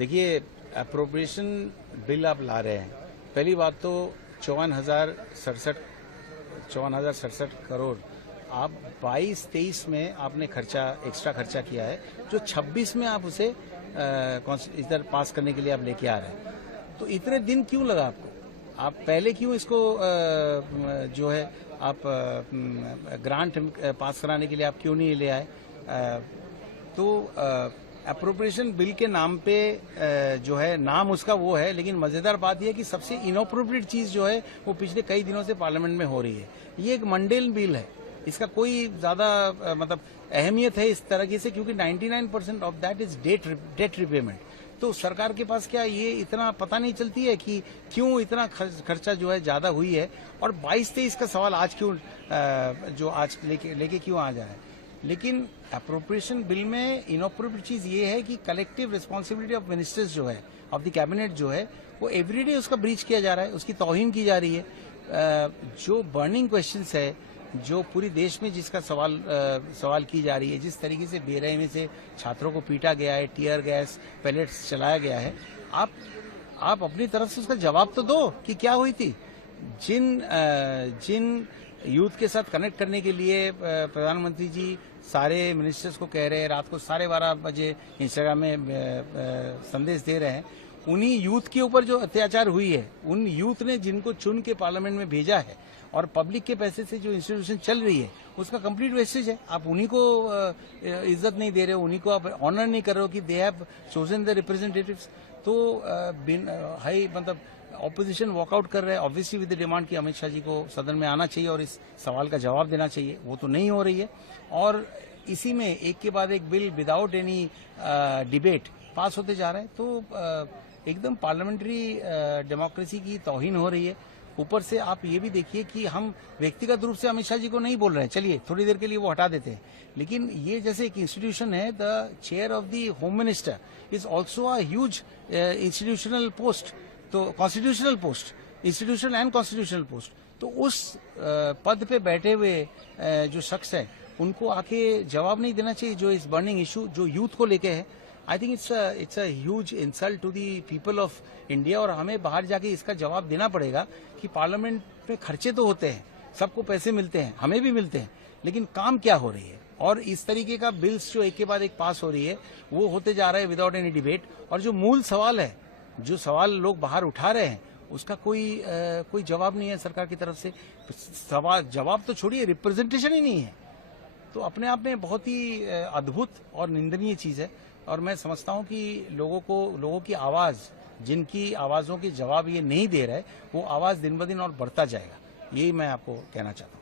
देखिए, appropriation bill आप ला रहे हैं। पहली बात तो 54,067 करोड़ आप 22-23 में आपने एक्स्ट्रा खर्चा किया है, जो 26 में आप उसे इधर पास करने के लिए आप लेके आ रहे हैं। तो इतने दिन क्यों लगा आपको? आप पहले क्यों इसको जो है आप ग्रांट पास कराने के लिए आप क्यों नहीं ले आए? तो अप्रोप्रिएशन बिल के नाम पे जो है नाम उसका वो है, लेकिन मजेदार बात यह है कि सबसे इनअप्रोप्रिएट चीज जो है वो पिछले कई दिनों से पार्लियामेंट में हो रही है। ये एक मंडेन बिल है, इसका कोई ज्यादा मतलब अहमियत है इस तरह से, क्योंकि 99% of that is debt repayment. तो सरकार के पास क्या ये इतना पता नहीं चलती है कि क्यों इतना खर्चा जो है ज्यादा हुई है? और 22-23 का सवाल आज क्यों जो आज लेके क्यों आ जाए? लेकिन अप्रोप्रिएशन बिल में इनअप्रोप्रिएट चीज ये है कि कलेक्टिव रिस्पॉन्सिबिलिटी ऑफ मिनिस्टर्स जो है, ऑफ द कैबिनेट जो है, वो एवरीडे उसका ब्रीच किया जा रहा है, उसकी तौहीन की जा रही है। जो बर्निंग क्वेश्चंस है, जो पूरी देश में जिसका सवाल की जा रही है, जिस तरीके से बेरहमी से छात्रों को पीटा गया है, टीयर गैस पैलेट्स चलाया गया है, आप अपनी तरफ से उसका जवाब तो दो कि क्या हुई थी। जिन यूथ के साथ कनेक्ट करने के लिए प्रधानमंत्री जी सारे मिनिस्टर्स को कह रहे हैं, रात को 12:30 बजे इंस्टाग्राम में संदेश दे रहे हैं, उन्हीं यूथ के ऊपर जो अत्याचार हुई है, उन यूथ ने जिनको चुन के पार्लियामेंट में भेजा है और पब्लिक के पैसे से जो इंस्टीट्यूशन चल रही है उसका कंप्लीट वेस्टेज है। आप उन्हीं को इज्जत नहीं दे रहे हो, उन्हीं को आप ऑनर नहीं कर रहे हो कि they have chosen the representatives. तो हाई मतलब ऑपोजिशन वॉकआउट कर रहे हैं ऑब्वियसली विद द डिमांड कि अमित शाह जी को सदन में आना चाहिए और इस सवाल का जवाब देना चाहिए। वो तो नहीं हो रही है, और इसी में एक के बाद एक बिल विदाउट एनी डिबेट पास होते जा रहे हैं। तो एकदम पार्लियामेंट्री डेमोक्रेसी की तौहीन हो रही है। ऊपर से आप ये भी देखिए कि हम व्यक्तिगत रूप से अमित शाह जी को नहीं बोल रहे हैं, चलिए थोड़ी देर के लिए वो हटा देते हैं, लेकिन ये जैसे एक इंस्टीट्यूशन है, the chair of the home minister is also a huge institutional post, तो constitutional post, institutional and constitutional post. तो उस पद पे बैठे हुए जो शख्स है उनको आके जवाब नहीं देना चाहिए जो इस बर्निंग इशू जो यूथ को लेके है। I think it's a huge insult to the people of India, और हमें बाहर जाके इसका जवाब देना पड़ेगा कि पार्लियामेंट में खर्चे तो होते हैं, सबको पैसे मिलते हैं, हमें भी मिलते हैं, लेकिन काम क्या हो रही है? और इस तरीके का बिल्स जो एक के बाद एक पास हो रही है वो होते जा रहे हैं विदाउट एनी डिबेट। और जो मूल सवाल है, जो सवाल लोग बाहर उठा रहे हैं, उसका कोई जवाब नहीं है सरकार की तरफ से। जवाब तो छोड़िए, रिप्रेजेंटेशन ही नहीं है। तो अपने आप में बहुत ही अद्भुत और निंदनीय चीज है। और मैं समझता हूं कि लोगों की आवाज, जिनकी आवाजों के जवाब ये नहीं दे रहे, वो आवाज दिन ब दिन और बढ़ता जाएगा। यही मैं आपको कहना चाहता हूं।